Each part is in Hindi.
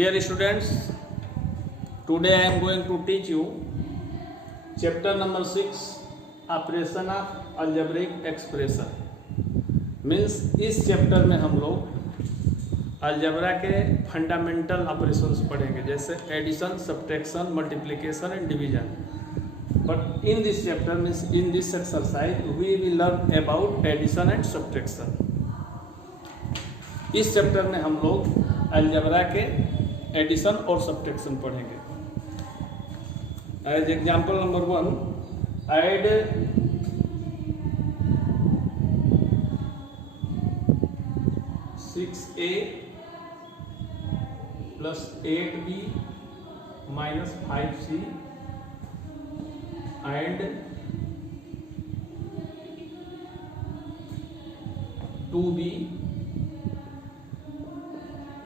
Dear students, today I am going to teach you chapter number 6 operation of algebraic expression. Means इस चैप्टर में हम लोग अलजेब्रा के फंडामेंटल ऑपरेशंस पढ़ेंगे, जैसे addition, subtraction, multiplication and division. But in this chapter means in this exercise we will learn about addition and subtraction. इस चैप्टर में हम लोग अलजेब्रा के एडिशन और सब्ट्रैक्शन पढ़ेंगे। As example number 1, add 6a plus 8b minus 5c and 2b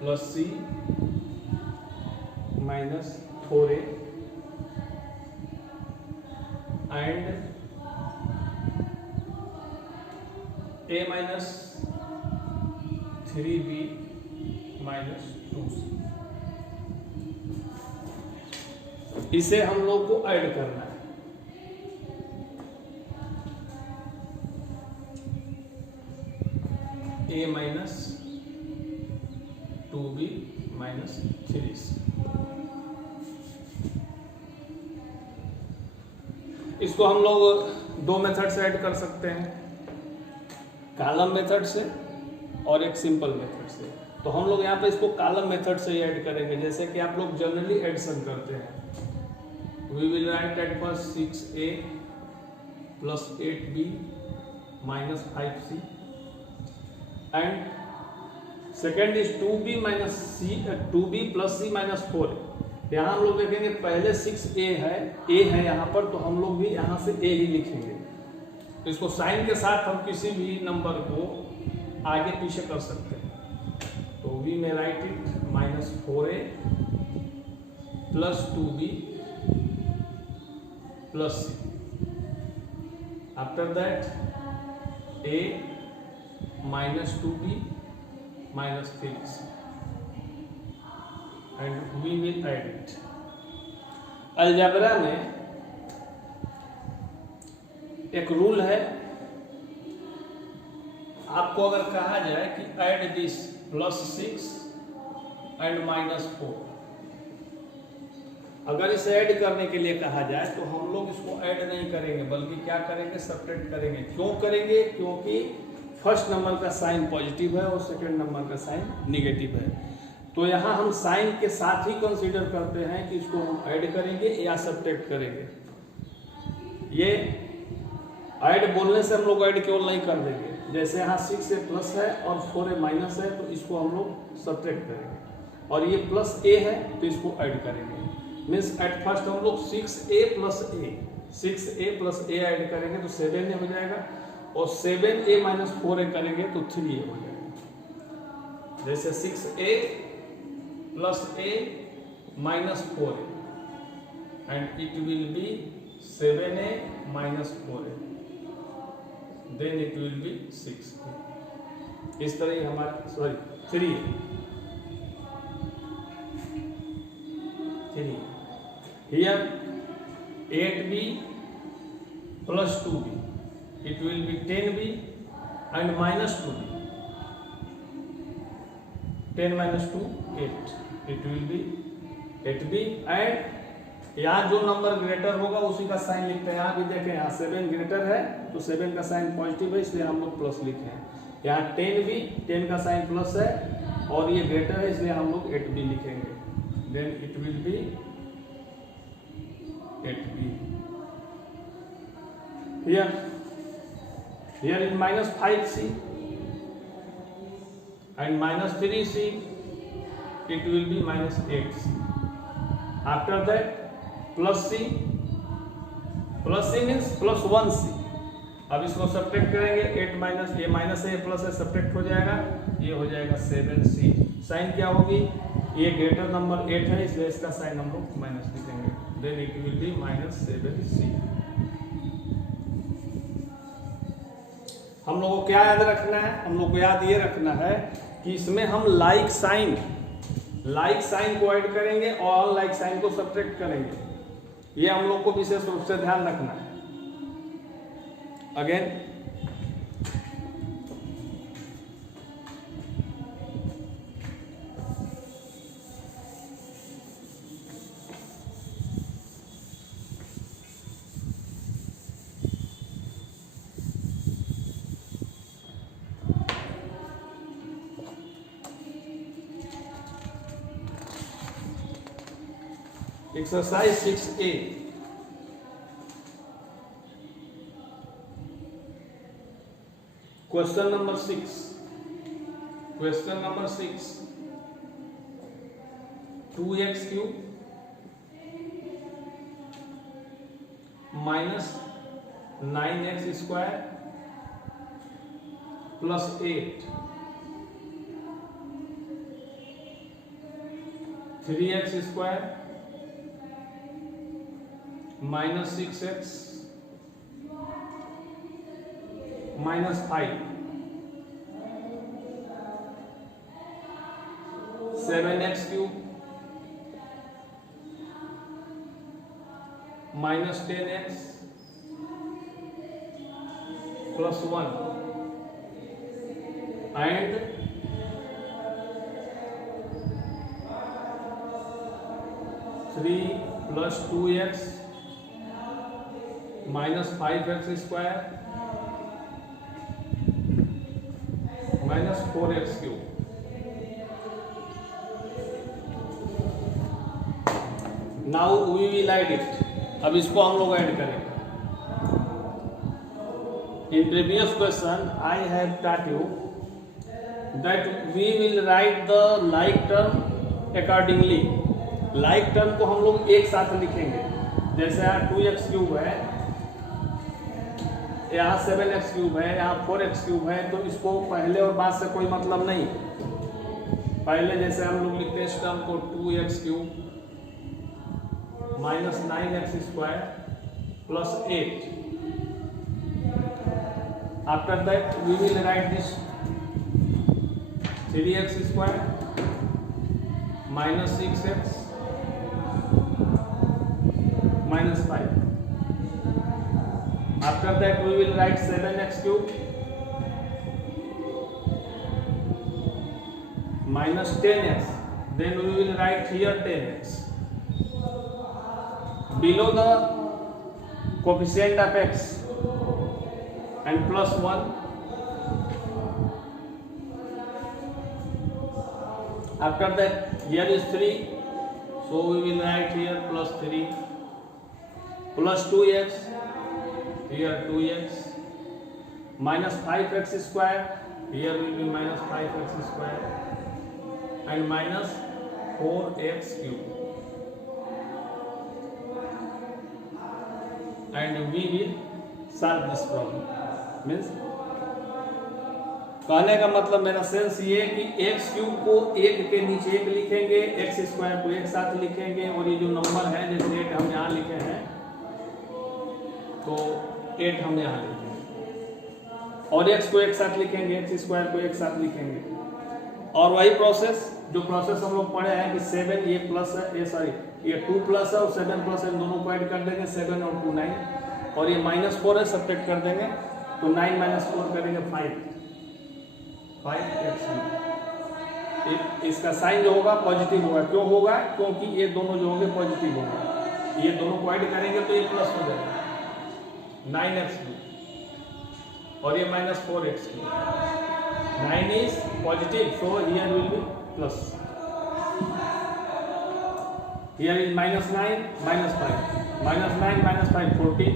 plus c minus 4a and a minus 3b minus 2c। इसे हम लोग को ऐड करना है। a minus 2b minus 3c। इसको हम लोग दो मेथड से ऐड कर सकते हैं, कॉलम मेथड से और एक सिंपल मेथड से। तो हम लोग यहाँ पे इसको कॉलम मेथड से ही ऐड करेंगे, जैसे कि आप लोग जनरली एडिशन करते हैं। We will write at first 6a plus 8b minus 5c and second is 2b minus c 2b plus c minus 4। यहाँ हम लोग देखेंगे पहले 6a है, a है यहाँ पर, तो हम लोग भी यहाँ से a ही लिखेंगे। तो इसको साइन के साथ हम किसी भी नंबर को आगे पीछे कर सकते हैं। तो वी में right it minus 4a plus 2b plus c। After that a minus 2b minus 3c and we will add it। Algebra में एक रूल है, आपको अगर कहा जाए कि ऐड दिस +6 एंड -4, अगर इसे ऐड करने के लिए कहा जाए तो हम लोग इसको ऐड नहीं करेंगे, बल्कि क्या करेंगे, सब्ट्रैक्ट करेंगे। क्यों करेंगे? क्योंकि फर्स्ट नंबर का साइन पॉजिटिव है और सेकंड नंबर का साइन निगेटिव है। तो यहाँ हम साइन के साथ ही कंसीडर करते हैं कि इसको हम ऐड करेंगे या सब्ट्रैक्ट करेंगे। ये ऐड बोलने से हम लोग ऐड केवल नहीं कर देंगे, जैसे यहाँ 6a प्लस है और 4a माइनस है, तो इसको हम लोग सब्ट्रैक्ट करेंगे। और ये +a है तो इसको ऐड करेंगे। मीन्स एट फर्स्ट हम लोग 6a plus a ऐड करेंगे तो 7a हो जाएगा, और 7a minus 4a करेंगे तो 3a हो जाएगा। जैसे 6a plus a minus 4a and it will be 7a minus 4a, then it will be 6a। इस तरह हमारा 3a here 8b plus 2b, it will be 10b and minus 2b, 10 minus 2 8, it will be 8b and यहाँ जो नंबर ग्रेटर होगा उसी का साइन लिखते हैं। यहाँ भी देखें, यहाँ 7 ग्रेटर है तो 7 का साइन पॉजिटिव है, इसलिए हम लोग प्लस लिखे हैं। यहाँ 10 का साइन प्लस है और ये ग्रेटर है, इसलिए हम लोग 8b लिखेंगे। Then it will be 8b। Here is minus 5c and minus 3c, it will be minus 8c। After that plus c means plus 1c। अब इसको सब्ट्रैक्ट करेंगे, 8 minus a minus a plus a subtract हो जाएगा, ये हो जाएगा 7c। साइन क्या होगी? ये ग्रेटर नंबर 8 है, इसलिए इसका साइन हम लोग माइनस लिखेंगे। Then it will be -7c। हम लोगों को क्या याद रखना है? हम लोग को याद ये रखना है कि इसमें हम लाइक लाइक साइन को ऐड करेंगे और अनलाइक साइन को सब्ट्रैक्ट करेंगे। ये हम लोग को विशेष रूप से ध्यान रखना है। Again exercise 6A, question number 6। Question number 6, 2x³ minus 9x² plus 8, 3x² minus 6x minus 5, 7x³ minus 10x plus 1 and 3 plus 2x minus 5x² minus 4x³। Now we will add it. अब इसको हम लोग ऐड करेंगे। In previous question I have taught you that we will write the like term accordingly. Like term को हम लोग एक साथ लिखेंगे। जैसे यहाँ 2x³ है, यहाँ 7x³ है, यहाँ 4x³ है, तो इसको पहले और बाद से कोई मतलब नहीं। पहले जैसे हम लोग लिखते हैं इस टर्म को 2x³ minus 9x² plus 8। After that we will write this 3x² minus 6x minus 5. After that we will write 7x³ minus 10x. Then we will write here 10x. Below the coefficient of x and plus 1. After that here is 3. So we will write here plus 3. Plus 2x, here 2x, minus 5x², here will be minus 5x², and minus 4x³. And we will solve this problem. Means कहने का मतलब मेरा सेंस ये है कि x³ को एक के नीचे एक लिखेंगे, x² को एक साथ लिखेंगे, और ये जो नंबर है जैसे 8 हम यहाँ लिखे हैं तो 8 हम यहाँ लिखेंगे, और x को एक साथ लिखेंगे, x² को एक साथ लिखेंगे। और वही प्रोसेस जो प्रोसेस हम लोग पढ़े हैं कि 7 ये प्लस है, ये सॉरी ये 2 प्लस है और 7 प्लस है, दोनों को ऐड कर देंगे, 7 और 2 9, और ये -4 है, सब्ट्रैक्ट कर देंगे तो 9 - 4 करेंगे 5x। इसका साइन जो होगा पॉजिटिव होगा। क्यों होगा? क्योंकि ये दोनों जो होंगे पॉजिटिव होंगे। ये दोनों को ऐड करेंगे तो ये प्लस हो जाएगा 9x³ और ये -4x³। 9 is positive, so here will be plus. Here is -9 -5, -9 - 5 14,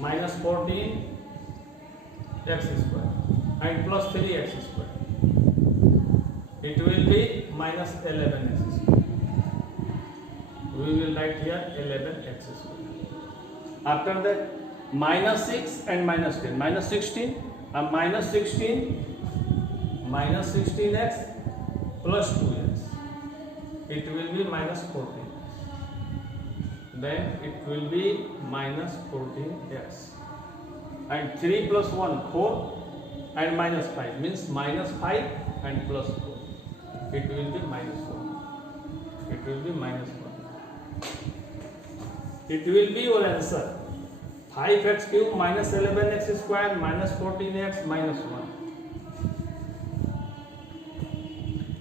-14 x² and plus 3x². It will be -11 x². We will write here 11 x². After that -6 and -10, -16 and -16x plus 2x. It will be -14. Then it will be -14x. And 3 plus 1 4 and -5 means -5 and plus 4. it will be -1. It will be -1. It will be your answer 5x cube minus 11x square minus 14x minus 1.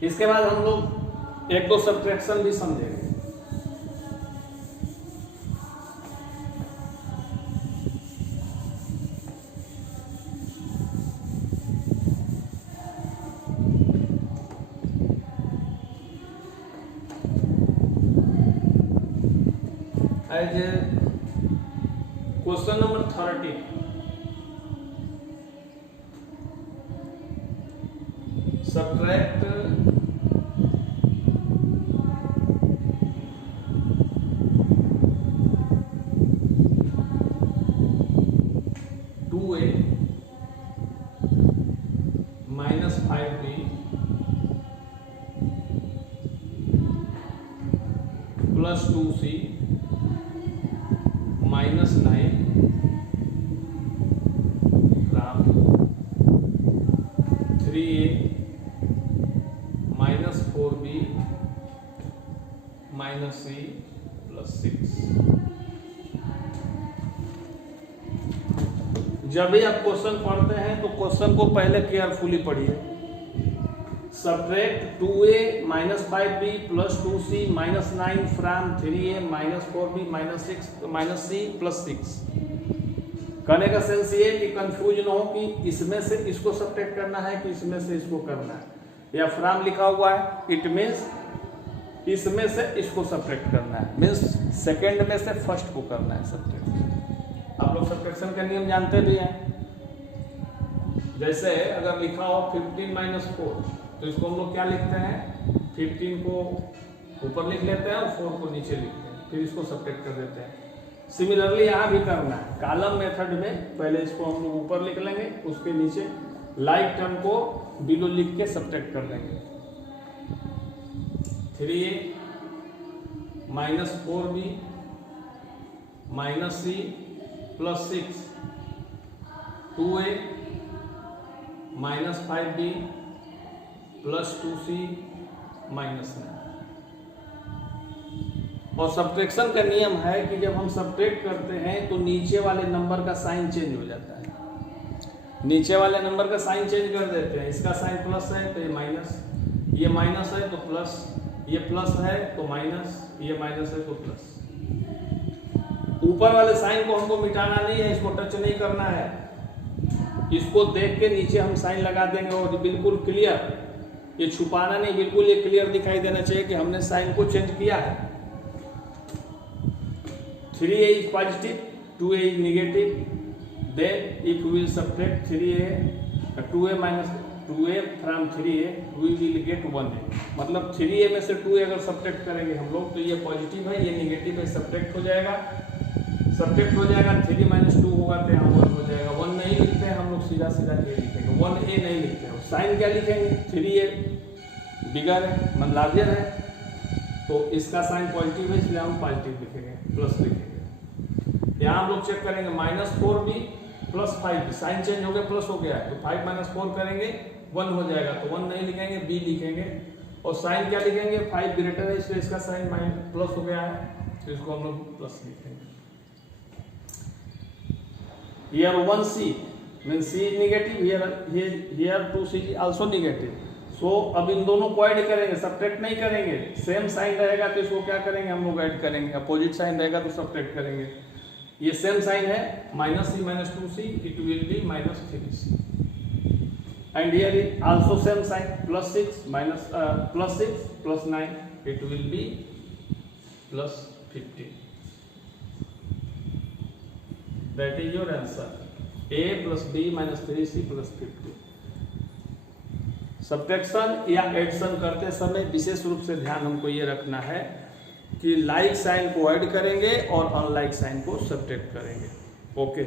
इसके बाद हम लोग एक दो सब्ट्रैक्शन भी समझेंगे। As question number 30, subtract 2a minus 5b plus 2c minus 9 from 3a minus 4b minus c plus 6। जब भी आप क्वेश्चन पढ़ते हैं तो क्वेश्चन को पहले केयरफुली पढ़िए। Subtract 2a minus 5b plus 2c minus 9 from 3a minus 4b minus 6 minus c plus 6। कहने का सेंस ये कि कंफ्यूज ना हो कि इसमें से इसको सब्ट्रैक्ट करना है कि इसमें से इसको करना है, या फ्रॉम लिखा हुआ है इट मीन्स इसमें से इसको सब्ट्रैक्ट करना है, मीन्स सेकेंड में से फर्स्ट को करना है सब्ट्रैक्ट। आप लोग सब्ट्रैक्शन का नियम जानते भी हैं। जैसे अगर लिखा हो 15 minus 4 तो इसको हम लोग क्या लिखते हैं, 15 को ऊपर लिख लेते हैं और 4 को नीचे लिखते हैं, फिर इसको सब्ट्रैक्ट कर देते हैं। सिमिलरली यहाँ भी करना है। कॉलम मेथड में पहले इसको हम लोग ऊपर लिख लेंगे, उसके नीचे लाइक टर्म को बिलो लिख के सब्ट्रैक्ट कर लेंगे। 3a minus 4b minus c plus 6, 2a minus 5b plus 2c minus 9। और सब्ट्रैक्शन का नियम है कि जब हम सब्ट्रैक्ट करते हैं तो नीचे वाले नंबर का साइन चेंज हो जाता है। नीचे वाले नंबर का साइन चेंज कर देते हैं। इसका साइन प्लस है तो ये माइनस, ये माइनस है तो प्लस, ये प्लस है तो माइनस, ये माइनस है तो प्लस। ऊपर वाले साइन को हमको मिटाना नहीं है, इसको टच नहीं करना है। इसको देख के नीचे हम साइन लगा देंगे और बिल्कुल क्लियर, ये छुपाना नहीं, बिल्कुल ये क्लियर दिखाई देना चाहिए कि हमने साइन को चेंज किया है। 3a is positive, 2a is negative. Then if we will subtract 2a minus 2a from 3a, we will get 1a। मतलब 3a में से 2a अगर सब्ट्रैक्ट करेंगे हम लोग तो ये पॉजिटिव है, ये नेगेटिव है, सब्ट्रैक्ट हो जाएगा। 3 minus 2 होगा तो यहाँ 1 हो जाएगा। 1 नहीं लिखते हैं हम लोग, सीधा सीधा a लिखेंगे। 1a नहीं लिखते हैं। साइन क्या लिखेंगे, 3a बिगर है, मतलब लार्जर है, तो इसका साइन पॉजिटिव है, इसलिए हम पॉजिटिव लिखेंगे, प्लस लिखेंगे। यहाँ हम लोग चेक करेंगे -4b plus 5b, sign change हो गया, प्लस हो गया, तो 5 minus 4 करेंगे 1 हो जाएगा, तो 1 नहीं लिखेंगे, b लिखेंगे। और साइन क्या लिखेंगे, 5 ग्रेटर है, इसलिए इसका साइन प्लस हो गया है, तो इसको हम लोग प्लस लिखेंगे। Here 1c means c is negative, here 2c is also negative। So अब इन दोनों को ऐड करेंगे, सब्ट्रैक्ट नहीं करेंगे। सेम साइन रहेगा तो इसको क्या करेंगे, हम लोग ऐड करेंगे। अपोजिट साइन रहेगा तो सब्ट्रैक्ट करेंगे। ये सेम साइन है, -c minus 2c, it will be -3c। And here is also same sign, +6 minus +6 plus 9, it will be +15। That is your answer, a plus b minus 3c plus 15। Subtraction या एडिशन करते समय विशेष रूप से ध्यान हमको ये रखना है कि लाइक साइन को ऐड करेंगे और अनलाइक साइन को सब्ट्रैक्ट करेंगे। ओके।